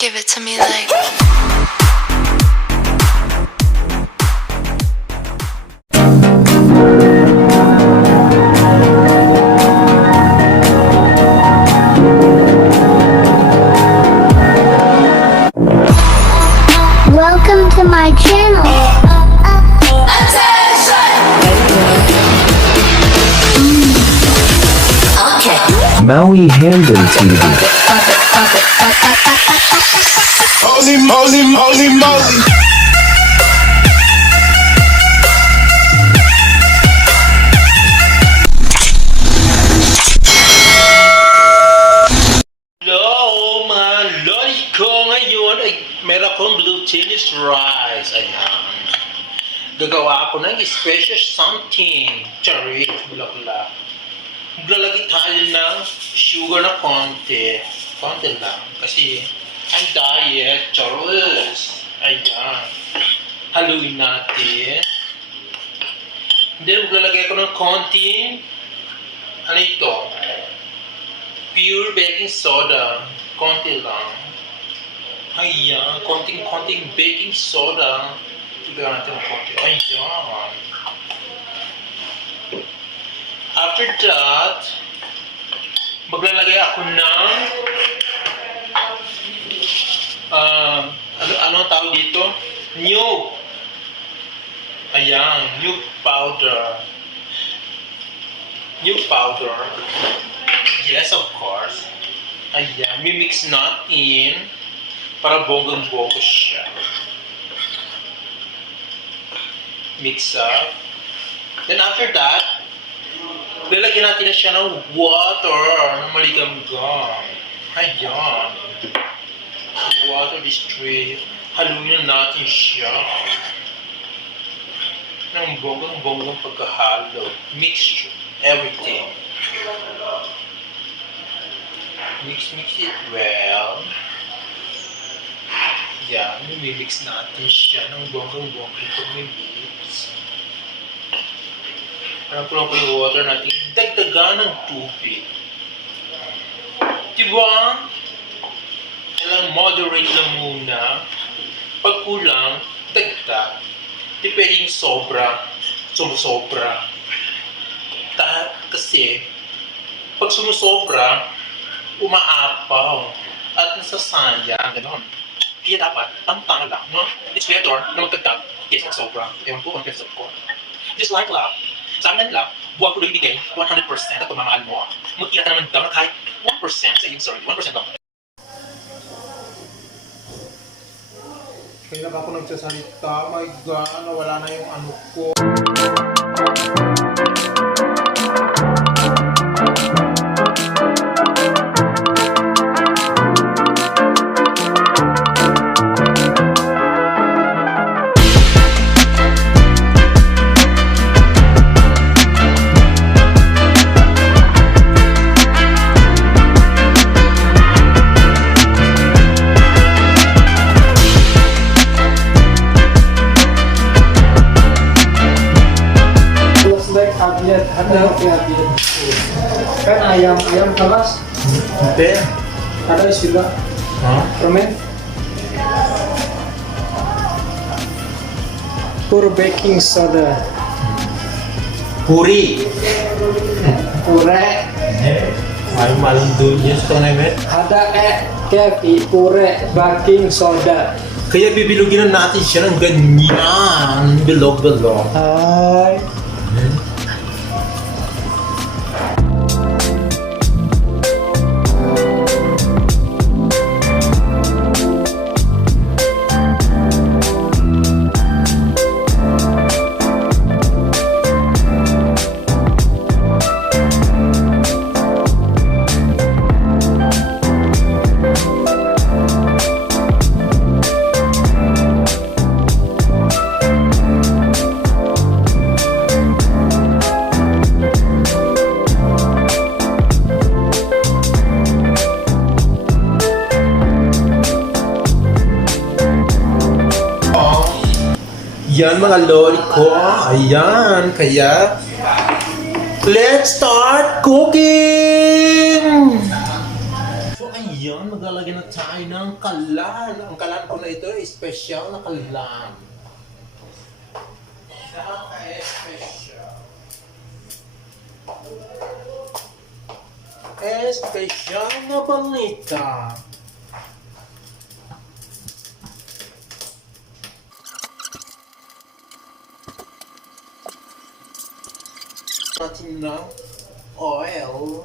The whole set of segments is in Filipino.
Give it to me like. Welcome to my channel. MAUi Handle TV. Holy moly, moly, moly. Hello mga lodi ko ngayon ay meron akong glutinous rice. Ayan. Gagawa ako ng special something. Charit, bula-bula. Maglalagay tayo ng sugar na konti. Konti lang. Kasi ang diet, charis. Ayan. Haluin natin. Then maglalagay ako ng konting ano ito? Pure baking soda. Konti lang. Ayan. Konting baking soda. Tignan natin ng konti. Ayan. After that, maglalagay ako ng ano tawag dito? Nyug. Ayan. Nyug powder. Nyug powder. Yes, of course. Ayan, mimix natin para bonggang-bongga siya. Mix up. Then after that, lalagyan natin na siya ng water na maligamgam. Ayan. Water distress. Haluin natin siya ng bonggang-bonggang pagkahalo. Mix everything. Mix it well. Yan, mimix natin siya ng bonggang-bonggang pag-mix. Parang pulang ko yung water natin. Dagdagan ng tubig. Diba? Kailangan moderate lang muna. Pag kulang, dagdag. Di pwedeng sobra. Sumusobra. Kasi, pag sumusobra, umaapaw at nasasayang, gano'n. Kaya dapat, tamtama lang, no? It's better na magdagdag kaysa sobra. Ewan po, ang kaysa ko. Just like love. Sa amin lang, buwag ko lang ibigay 100% at pagmamahal mo. Mag-iyak ka naman daw na kahit 1% sa iyong sorry, 1% lang. Kaya na ako nagsasalita, my God, nawala na yung ano ko. Kan ayam keras Hindi. ada juga permen pure baking soda Puri. pure Ay, malam dunia sa namin. ada kefi pure baking soda Kaya bibilugin na natin siya ng ganyan. Bilog-bilog. ay Yan mga loli ko. Ayan. Kaya, let's start cooking! So, ayan mga lalagyan na tayo ng kalan. Ang kalan ko na ito ay special na kalan. Napaka-special. Special na balita. Natin ng oil.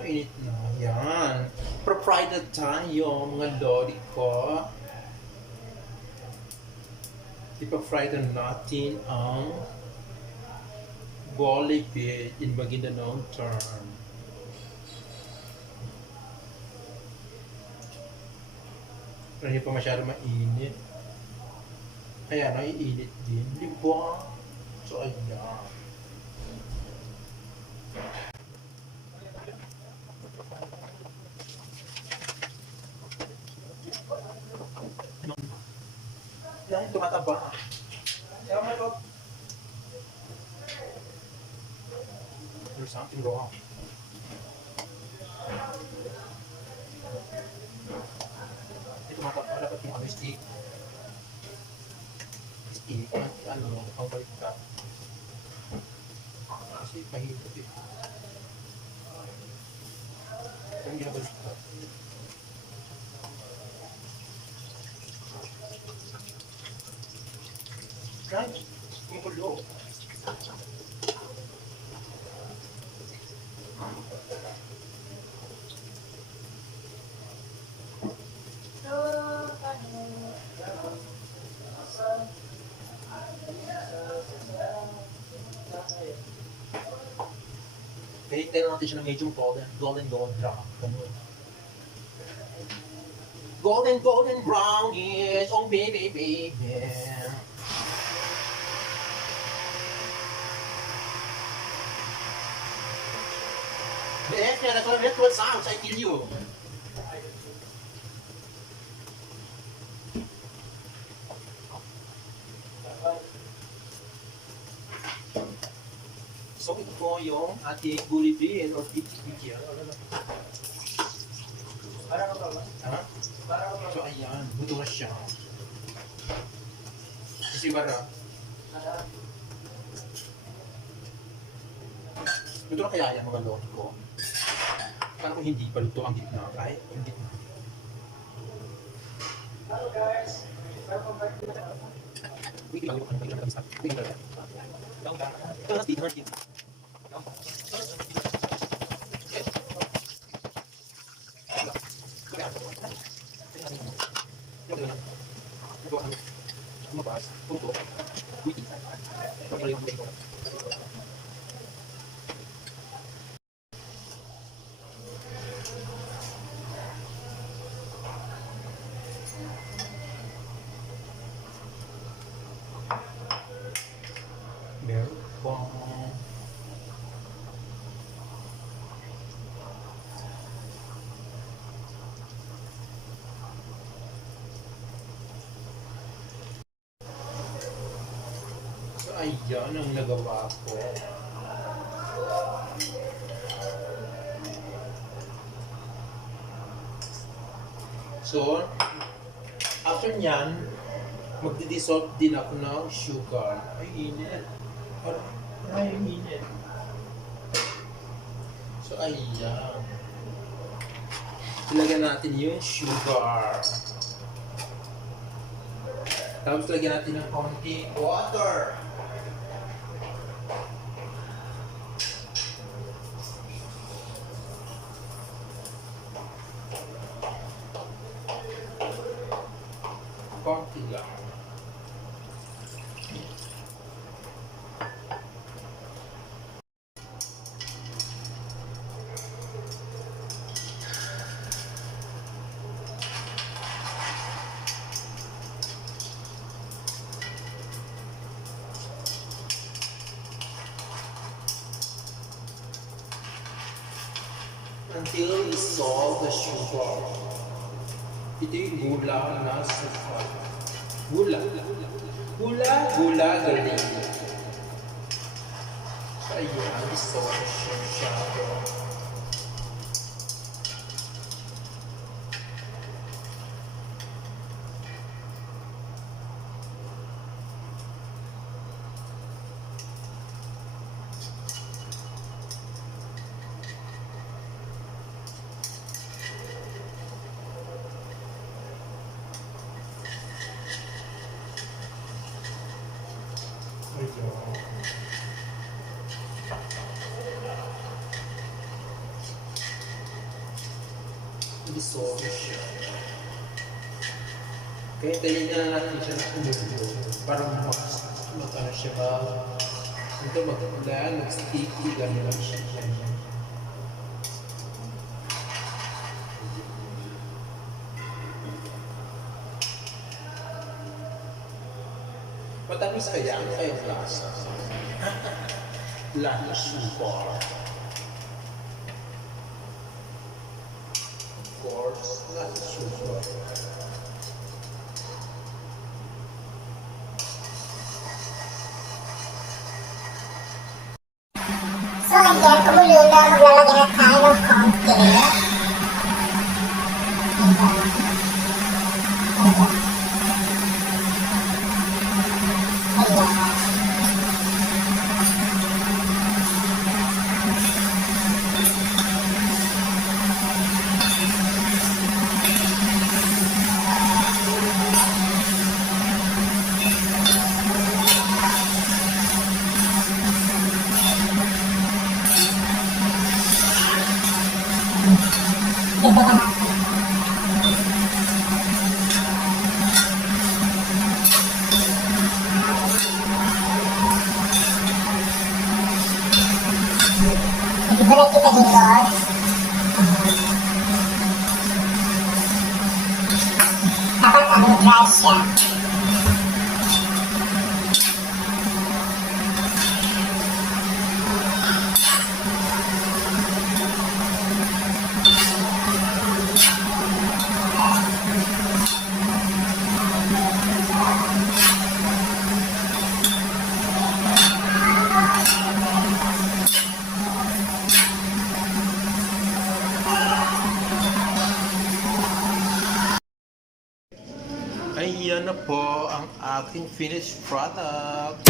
Mainit na. Yan. Pre-fry na tayo, mga lodi ko. Ipa-fry na natin ang Bulibid in Maguindanaon term. Pero hindi pa masyado mainit. Kaya naiinit din. Di ba? So, ayan. Dahil tumataba. There's something wrong. Ito mataba. Dapat yung ano, stick. Stick. Ano, ang balik ka. Kasi mahirap eh. Ang ginabalik ka. Right? Yung kulo. Hintayin natin siya na medyo golden brown. Golden brown, yes. Oh, baby. Yes, that's what sounds I kill you. So, ito po yung ating Bulibid or Pilipit. So, ayan. Buto na siya. Kasi bara. Buto na kaya yan mga lodi ko. Paano kung hindi pa luto ang gitna? Ay, yung gitna. Hello guys, welcome back to the channel. Wait lang yung ano kayo sa wait lang. Ito na dito. Meron pa. So, ayan ang nagawa ko. So, after nyan, magdi-dissolve din ako ng sugar. Ay, init. Ay, init. So, ayan. Ilagyan natin yung sugar. Tapos lagyan natin ng konti water. Konti lang. Until we dissolve the sugar. Ito yung gula na suka. Gula. Gula galing. So, ayan. Gusto ko siya. Dissolve siya. Kaya tayo na natin siya na kumulo para mag-ano siya ba? Ito mag-sticky lang siya. Matamis kaya ang kayo lasa. Lasa super. Of course, lasa super. So ayan, kumulo na. Maglalagay na tayo ng konti. Balik kita dito. Dapat dry siya. Ayan na po ang aking finished product.